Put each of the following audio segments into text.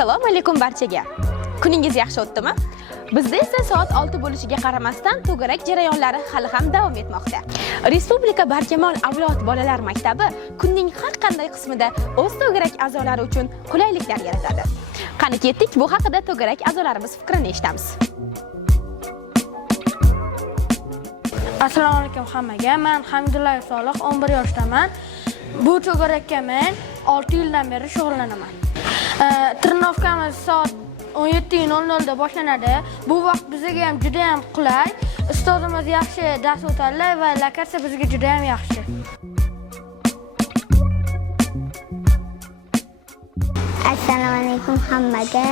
Assalomu alaykum barchaga. Kuningiz yaxshi o'tdimi? Bizda esa soat 6 bo'lishiga qaramasdan to'garak jarayonlari hali ham davom etmoqda. Respublika Barkamol avlod bolalar maktabi kunning har qanday qismida o'z to'garak a'zolari uchun qulayliklar yaratadi. Qani ketdik, bu haqida to'garak a'zolarimiz fikrini eshitamiz. Assalomu alaykum hammaga. Men Hamidulla Solih, 11 yoshdaman. Bu to'garakka men 6 yildan beri shug'ullanaman. Trenirovkamiz soat 17:00 da boshlanadi. Bu vaqt bizga ham juda ham qulay. Ustozimiz yaxshi dars o'tadilar va lokatsiya bizga juda ham yaxshi. Assalomu alaykum hammaga.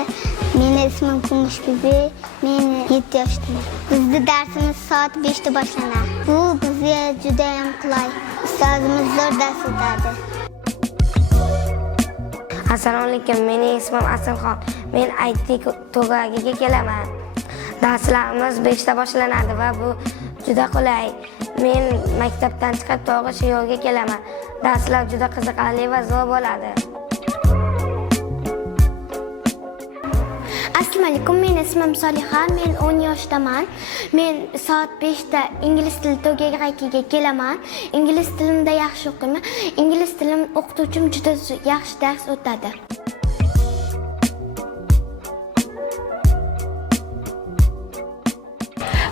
Mening ismim Kumushbibi. Men 7 yoshdaman. Bizning darsimiz soat 5 da boshlanadi. Bu bizga juda ham qulay. Ustozimiz zo'r dars o'tadi. Assalomu alaykum. Mening ismim Asalxon. Men IT to'garagiga kelaman. Darslarimiz 5 da boshlanadi va bu juda qulay. Men maktabdan chiqib to'g'ri yo'lga kelaman. Darslar juda qiziqarli va zo'r bo'ladi. Assalomu alaykum. Mening ismim Soliha. Men 10 yoshdaman. Men soat 5 da ingliz tili to'garagiga kelaman. Ingliz tilimda yaxshi o'qiyman. Ingliz tilim o'qituvchim juda yaxshi dars o'tadi.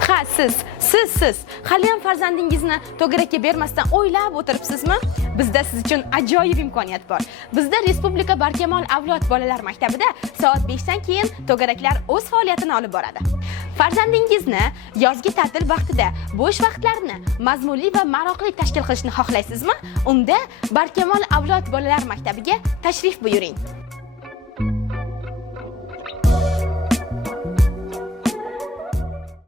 Ha, siz hali ham farzandingizni to'garakka bermasdan o'ylab o'tiribsizmi? Bizda siz uchun ajoyib imkoniyat bor. Bizda Respublika Barkamol avlod bolalar maktabida soat 5 dan keyin to'garaklar o'z faoliyatini olib boradi. Farzandingizni yozgi ta'til vaqtida bo'sh vaqtlarini mazmunli va maroqli tashkil qilishni xohlaysizmi? Unda Barkamol avlod bolalar maktabiga tashrif buyuring.